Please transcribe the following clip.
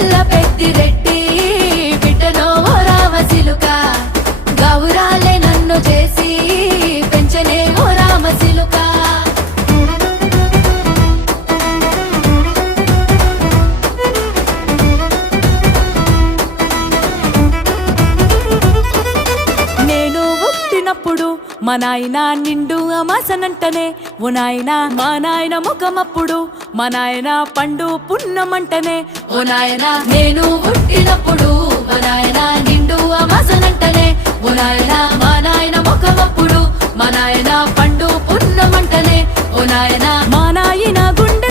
గల్ల పెద్దిరెడ్డి బిడ్డనో ఓ రామసిలుక గౌరాలే నన్ను చేసి పెంచనే ఓ రామసిలుక నేను పుట్టినప్పుడు మా నాయన నిండు అమాసనంటనే ఓ నాయన మా నాయన ముఖమప్పుడు మా నాయన పండు పున్నమంటనే ఓ నాయన నేను పుట్టినప్పుడు మా నాయన నిండు అమాసనంటనే ఓ నాయన మా నాయన ముఖమప్పుడు మా నాయన పండు పున్నమంటనే ఓ నాయన మా నాయన గుండె